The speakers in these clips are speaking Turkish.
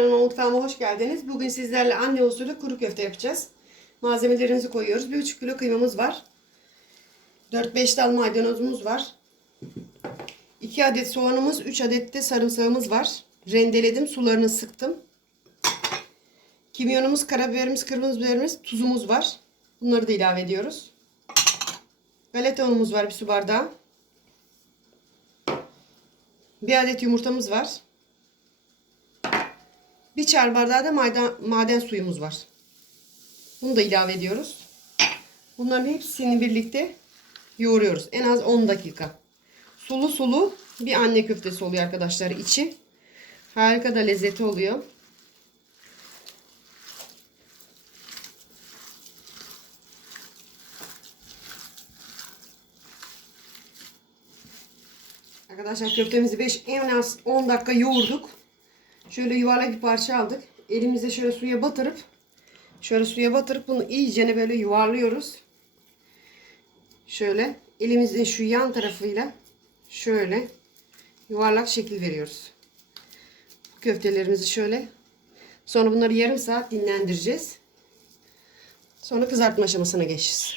mutfağıma hoş geldiniz. Bugün sizlerle anne usulü kuru köfte yapacağız. Malzemelerimizi koyuyoruz. 1,5 kilo kıymamız var. 4-5 dal maydanozumuz var. 2 adet soğanımız, 3 adet de sarımsağımız var. Rendeledim, sularını sıktım. Kimyonumuz, karabiberimiz, kırmızı biberimiz, tuzumuz var. Bunları da ilave ediyoruz. Galeta unumuz var bir su bardağı. Bir adet yumurtamız var. Bir çay bardağı da maden, maden suyumuz var. Bunu da ilave ediyoruz. Bunların hepsini birlikte yoğuruyoruz. En az 10 dakika. Sulu sulu bir anne köftesi oluyor arkadaşlar içi. Harika da lezzeti oluyor. Arkadaşlar köftemizi 5 en az 10 dakika yoğurduk. Şöyle yuvarlak bir parça aldık. Elimize şöyle suya batırıp şöyle suya batırıp bunu iyicene böyle yuvarlıyoruz. Şöyle elimizin şu yan tarafıyla şöyle yuvarlak şekil veriyoruz. Köftelerimizi şöyle sonra bunları yarım saat dinlendireceğiz. Sonra kızartma aşamasına geçeceğiz.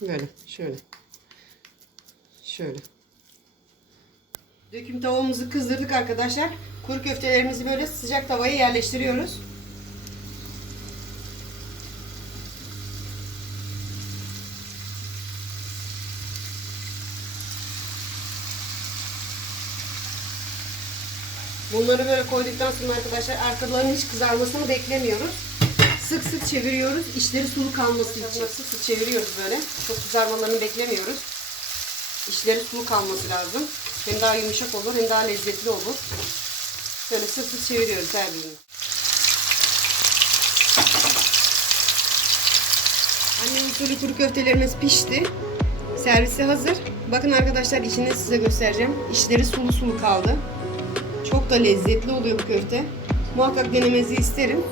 Böyle şöyle. Şöyle. Döküm tavuğumuzu kızdırdık arkadaşlar. Kuru köftelerimizi böyle sıcak tavaya yerleştiriyoruz. Bunları böyle koyduktan sonra arkadaşlar arkalarının hiç kızarmasını beklemiyoruz. Sık sık çeviriyoruz. İçleri sulu kalması için sık sık çeviriyoruz böyle. Çok kızarmalarını beklemiyoruz. İçleri sulu kalması lazım. Hem daha yumuşak olur hem daha lezzetli olur. Böyle sık çeviriyoruz her birini. Annem usulü kuru köftelerimiz pişti. Servise hazır. Bakın arkadaşlar içini size göstereceğim. İçleri sulu sulu kaldı. Çok da lezzetli oluyor bu köfte. Muhakkak denemenizi isterim.